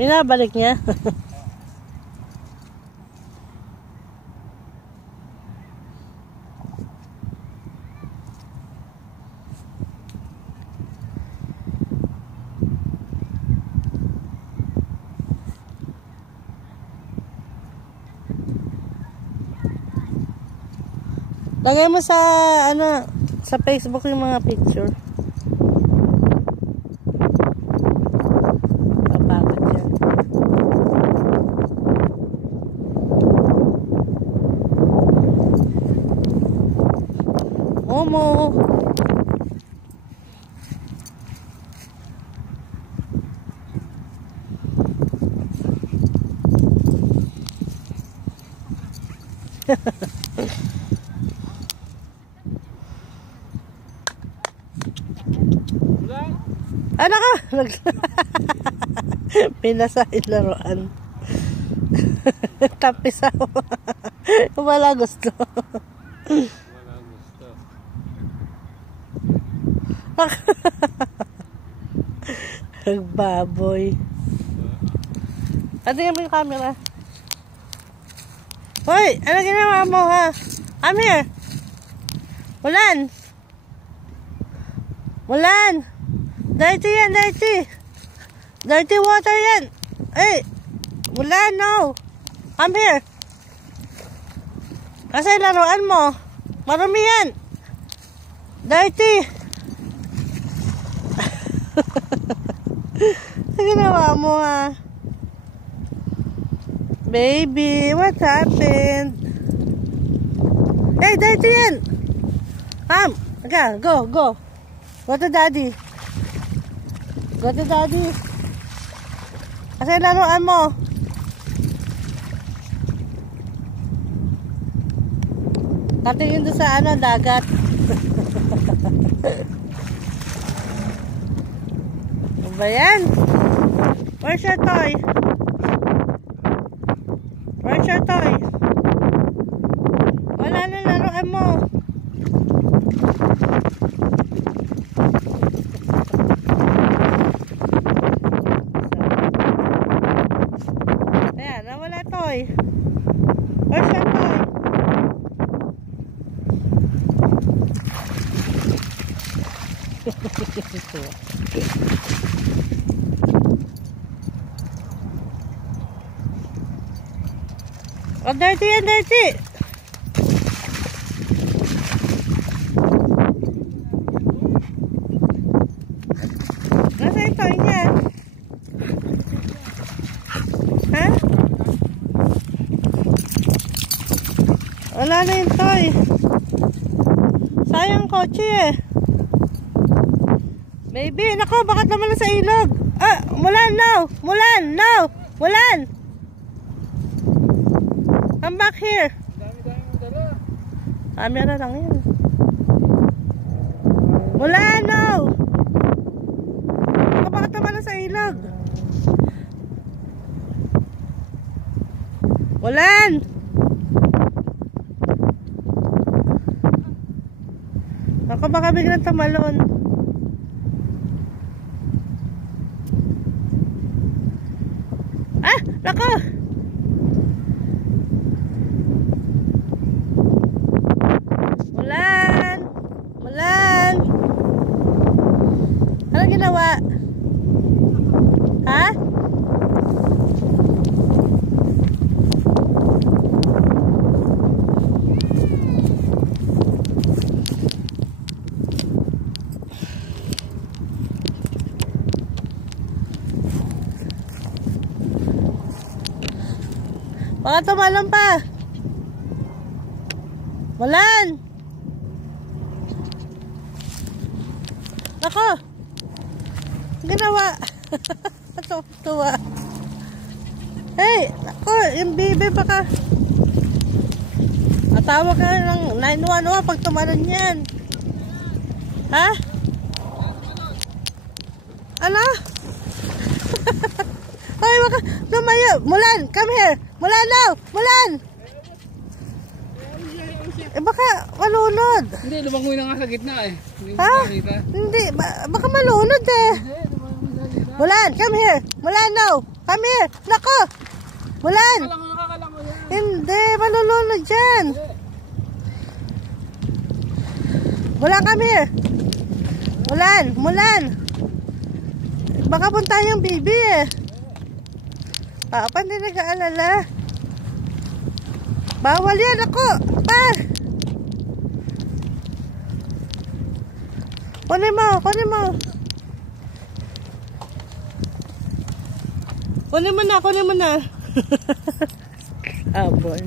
Binabalik niya. Lagay mo sa sa Facebook yung mga picture. Kapagod yan. Momo. Ano ka? Pinasa ilaruan. Tapis ako. Wala gusto. Wala gusto. Nagbaboy. Tingnan mo yung camera. Hoy! Ano ginawa mo ha? Come here! Mulan! Mulan! Dirty yan, dirty! Dirty water yan! Hey! Mulan, no! Come here! Kasi laruan mo. Marumi yan! Dirty! Ano ginawa mo ha? Baby, what happened? Hey, dirty yan! Come! Okay, go, go! Go to daddy. Go to daddy. Kasi laruan mo. Katingin doon sa dagat. Ano ba yan? Where's your toy? Where's your toy? Wala na laruan mo. Ayan, nawala toy. Where's your toy? Oh, dirty yan, dirty! Nasa yung toy niya? Ha? Wala na yung toy. Sayang kotse eh. Baby, nako, bakit naman sa ilog? Ah, Mulan, no! Mulan, no! Mulan! Come back here. Dami-dami mo dala. Camera lang yan. Mulan, no! Nako, bakit naman sa ilog? Mulan! Nako, baka biglang tumalon. Ah! Nako! Mulan! Mulan! Ano ginawa? Ha? Baka tumalon pa. Mulan! Nako! Ginawa. Tuwa. Hey! Nako! Yung bibi baka. Matawag ka ng 911 pag tumalon yan. Ha? Ano? Ay, baka lumayo. Mulan! Come here! Mulan now! Mulan! siya. Eh baka malunod. Hindi, lumangoy na nga sa gitna eh. Hindi mo Ha? nakita. Hindi, baka malunod eh. Hindi, lumangoy sa gitna. Mulan, come here. Mulan, no. Come here. Nako. Mulan. Nakakalango yan. Hindi, malulunod dyan. Mulan, come here. Mulan, Mulan. Baka punta yung baby eh. Papa, hindi nag-aalala. Bawal yan ako. Pa. Kunin mo, kunin mo. Kunin mo na, kunin mo na. Abon.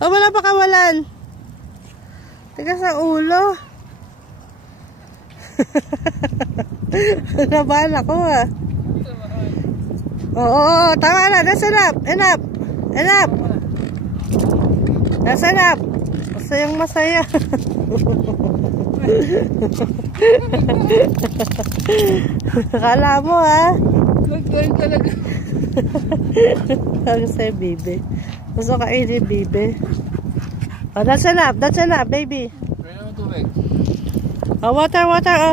O, wala pa kawalan. Tiga sa ulo. Nabahan ako ah. Oo, tama na. That's enough. Enough. Enough. That's enough. Masayang masaya. Kala mo ha. Nag-turn talaga. Kala sa'yo, baby. Gusto kainin, baby. Oh, that's enough. That's enough, baby. Kaya mo tubig. Oh, water, water. Oh.